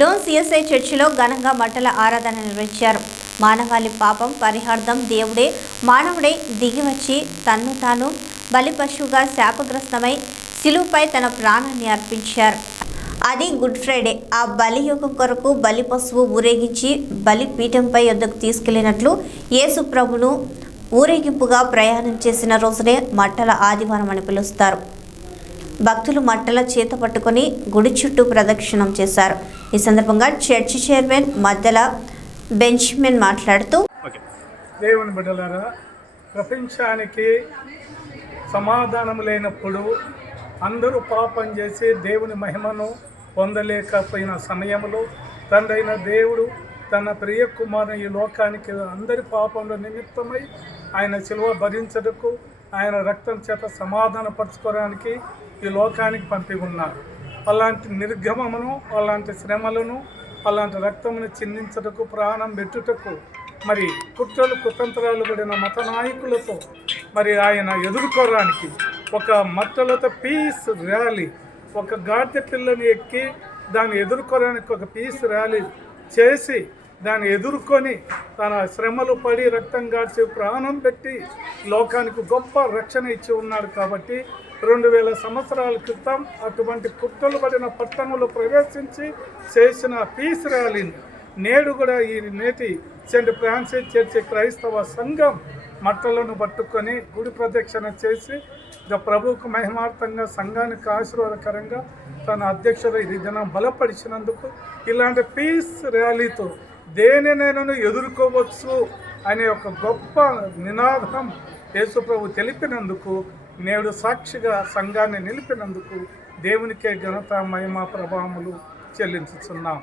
Dhone CSI చర్చిలో ఘనంగా మంటల ఆరాధన నిర్వహించారు. మానవాళి పాపం పరిహార్థం దేవుడే మానవుడే దిగివచ్చి తన్ను తాను బలి పశువుగా శాపగ్రస్తమై శిలువపై తన ప్రాణాన్ని అర్పించారు. అది గుడ్ ఫ్రైడే. ఆ బలియోగం కొరకు బలి పశువు ఊరేగించి బలి పీఠంపై యొద్దకు తీసుకెళ్లినట్లు యేసు ప్రభును ఊరేగింపుగా ప్రయాణం చేసిన రోజునే మట్టల ఆదివారం అని పిలుస్తారు. భక్తులు మట్టల చేత పట్టుకొని గుడి చుట్టూ ప్రదక్షిణం చేశారు. ఈ సందర్భంగా చర్చి చైర్మన్ మద్దెల బెంజమిన్ మాట్లాడుతూ, దేవుని బిడ్డలారా, ప్రపంచానికి సమాధానం లేనప్పుడు అందరూ పాపం చేసి దేవుని మహిమను పొందలేకపోయిన సమయంలో తండ్రైన దేవుడు తన ప్రియ కుమారుని ఈ లోకానికి అందరి పాపంలో నిమిత్తమై ఆయన శిలువ భరించటకు, ఆయన రక్తం చేత సమాధానపరచుకోవడానికి ఈ లోకానికి పంపి ఉన్నారు. అలాంటి నిర్గమమును, అలాంటి శ్రమలను, అలాంటి రక్తమును చిందించటకు, ప్రాణం పెట్టుటకు మరి కుట్రలు కుతంత్రాలు పడిన మత నాయకులతో మరి ఆయన ఎదుర్కోవడానికి ఒక మట్టలతో పీస్ ర్యాలీ, ఒక గాడిద పిల్లని ఎక్కి దాన్ని ఎదుర్కోవడానికి ఒక పీస్ ర్యాలీ చేసి దాన్ని ఎదుర్కొని తన శ్రమలు పడి రక్తం గాడ్చి ప్రాణం పెట్టి లోకానికి గొప్ప రక్షణ ఇచ్చి ఉన్నాడు. కాబట్టి 2000 సంవత్సరాల క్రితం అటువంటి కుట్రలు పడిన పట్టణంలో ప్రవేశించి చేసిన పీస్ ర్యాలీని నేడు కూడా ఈ నేటి సెయింట్ ఫ్రాన్సిస్ చర్చి క్రైస్తవ సంఘం మట్టలను పట్టుకొని గుడి ప్రదక్షిణ చేసి ప్రభువుకు మహిమార్థంగా సంఘానికి ఆశీర్వాదకరంగా తన అధ్యక్షుడు ఈ దినం బలపరిచినందుకు ఇలాంటి పీస్ ర్యాలీతో దేనినైనా ఎదుర్కోవచ్చు అనే ఒక గొప్ప నినాదం యేసు ప్రభు తెలిపినందుకు, నేడు సాక్షిగా సంఘాన్ని నిలిపినందుకు దేవునికే ఘనత మహిమ ప్రభావములు చెల్లించుతున్నాం.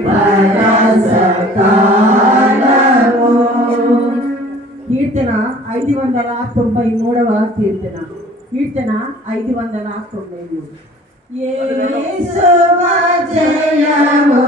Para sacar 593వ కీర్తన 593. యేసువా జయము